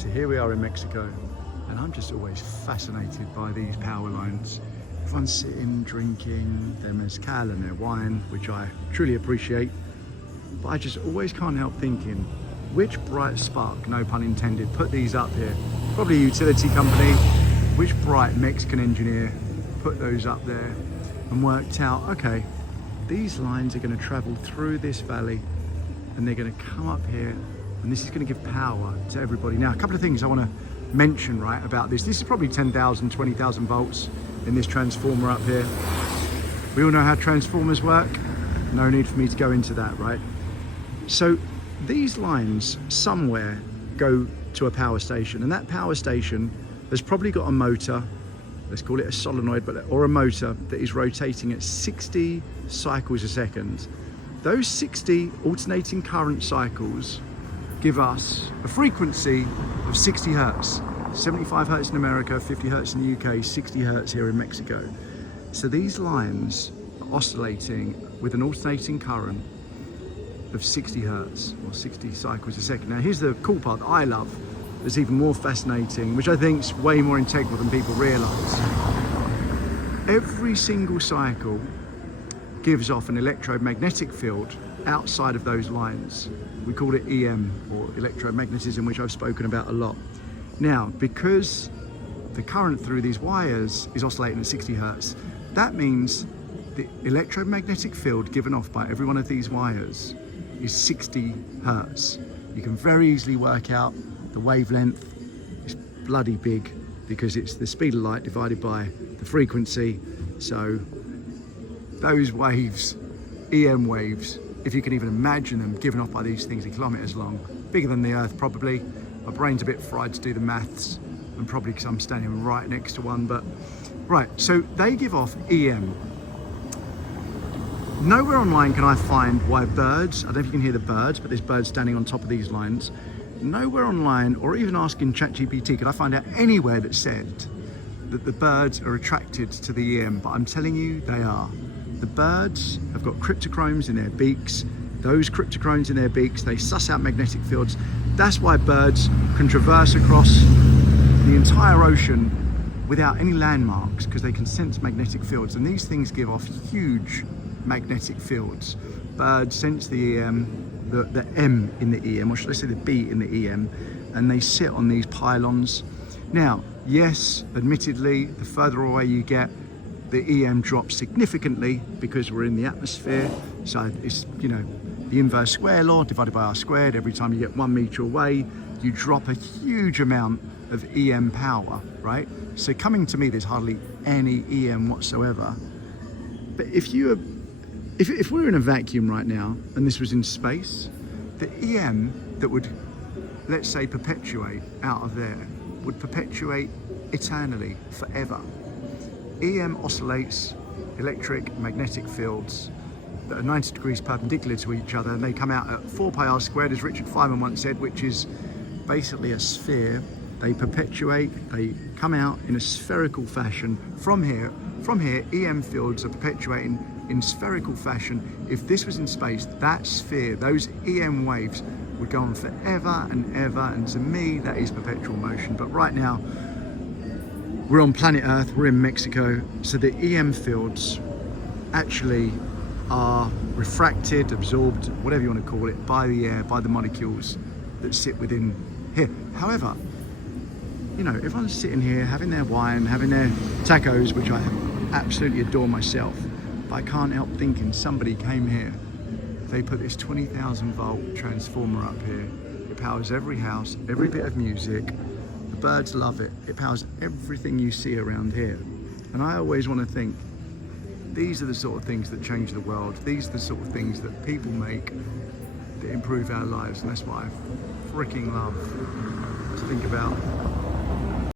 So here we are in Mexico, and I'm just always fascinated by these power lines. Everyone's sitting, drinking their mezcal and their wine, which I truly appreciate. But I just always can't help thinking, which bright spark, no pun intended, put these up here? Probably a utility company. Which bright Mexican engineer put those up there and worked out, okay, these lines are going to travel through this valley and they're going to come up here, and this is going to give power to everybody. Now, a couple of things I want to mention, right, about this. This is probably 10,000, 20,000 volts in this transformer up here. We all know how transformers work. No need for me to go into that, right? So these lines somewhere go to a power station, and that power station has probably got a motor, let's call it a solenoid, or a motor that is rotating at 60 cycles a second. Those 60 alternating current cycles give us a frequency of 60 hertz. 75 hertz in America, 50 hertz in the UK, 60 hertz here in Mexico. So these lines are oscillating with an alternating current of 60 hertz or 60 cycles a second. Now here's the cool part that I love, that's even more fascinating, which I think is way more integral than people realise. Every single cycle gives off an electromagnetic field outside of those lines. We call it EM, or electromagnetism, which I've spoken about a lot. Now, because the current through these wires is oscillating at 60 hertz, that means the electromagnetic field given off by every one of these wires is 60 hertz. You can very easily work out the wavelength. It's bloody big because it's the speed of light divided by the frequency. So those waves, EM waves, if you can even imagine them given off by these things are kilometers long, bigger than the Earth probably. My brain's a bit fried to do the maths, and probably because I'm standing right next to one, but right, so they give off EM. Nowhere online can I find why birds, I don't know if you can hear the birds, but there's birds standing on top of these lines. Nowhere online, or even asking ChatGPT, could I find out anywhere that said that the birds are attracted to the EM, but I'm telling you they are. The birds have got cryptochromes in their beaks. Those cryptochromes in their beaks, they suss out magnetic fields. That's why birds can traverse across the entire ocean without any landmarks, because they can sense magnetic fields. And these things give off huge magnetic fields. Birds sense the EM, the M in the EM, or should I say the B in the EM, and they sit on these pylons. Now, yes, admittedly, the further away you get, the EM drops significantly because we're in the atmosphere. So it's, you know, the inverse square law divided by R squared. Every time you get 1 meter away, you drop a huge amount of EM power, right? So coming to me, there's hardly any EM whatsoever. But if we were in a vacuum right now and this was in space, the EM that would, let's say, perpetuate out of there would perpetuate eternally, forever. EM oscillates electric magnetic fields that are 90 degrees perpendicular to each other, and they come out at 4 pi r squared, as Richard Feynman once said, which is basically a sphere. They perpetuate, they come out in a spherical fashion. From here, EM fields are perpetuating in spherical fashion. If this was in space, that sphere, those EM waves would go on forever and ever, and to me, that is perpetual motion. But right now, we're on planet Earth, we're in Mexico, so the EM fields actually are refracted, absorbed, whatever you want to call it, by the air, by the molecules that sit within here. However, you know, everyone's sitting here having their wine, having their tacos, which I absolutely adore myself, but I can't help thinking somebody came here, they put this 20,000 volt transformer up here, it powers every house, every bit of music, the birds love it, it powers everything you see around here. And I always want to think, these are the sort of things that change the world. These are the sort of things that people make that improve our lives. And that's what I freaking love to think about.